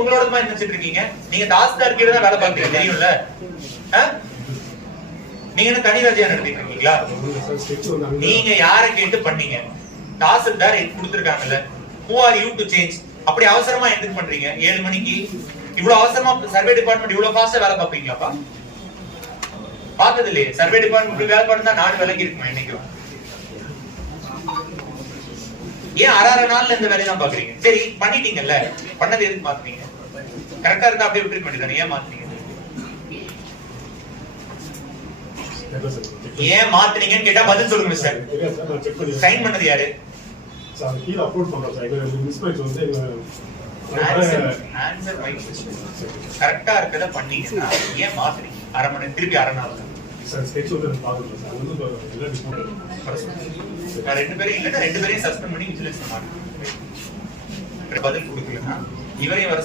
உங்களோட மாதிரி நினைச்சிட்டு இருக்கீங்க. நீங்க தாசில்தார் கீழ தான் வேலை பார்க்கறீங்க தெரியும்ல? நீங்க என்ன தனி ராஜ்யா நடத்திட்டு இருக்கீங்களா? நீங்க யாரை கேட்டு பண்ணீங்க? Tahsildar கொடுத்துருக்காங்கல்ல. Who are you to change அப்படி அவசரமா எதுக்கு பண்றீங்க. ஏழு மணிக்கு. இவ்வளவு அவசரமா சர்வே டிபார்ட்மெண்ட் இவ்வளவு ஃபாஸ்டா வேலை பார்ப்பீங்களாப்பா? பார்த்தது இல்லையே சர்வே டிபார்ட்மெண்ட் இப்படி வேலை பார்த்தா நாடு விலகி இருக்குமா என்னைக்கும் ஏன் அரை அரை நாள்ல இந்த வேலையை தான் பாக்குறீங்க சரி பண்ணிட்டீங்கல்ல. பண்ணது எதுக்கு மாத்துறீங்க கரெக்டா இருந்தா அப்படியே விட்டுருக்க வேண்டியதானே ஏன் மாத்துறீங்க ஏன் மாத்துறீங்கன்னு கேட்டா பதில் சொல்லுங்க சார் சைன் பண்ணது யாரு? சார் கீழ அப்லோட் பண்றோம் சார் எங்க மிஸ்பேக்ஸ் வந்து கரெக்டா இருக்கத பண்ணீங்கன்னா ஏன் மாத்துறீங்க அரை மணி திருப்பி அரை நாள் சார் ஸ்கெட்ச் வந்து சார். வந்து எல்லாம் ரெண்டு பேரும் இல்லைன்னா ரெண்டு பேரையும் சஸ்பெண்ட் பண்ணி விஜிலன்ஸ் மாட்டேன். பதில் கொடுக்கலன்னா இவரையும் வர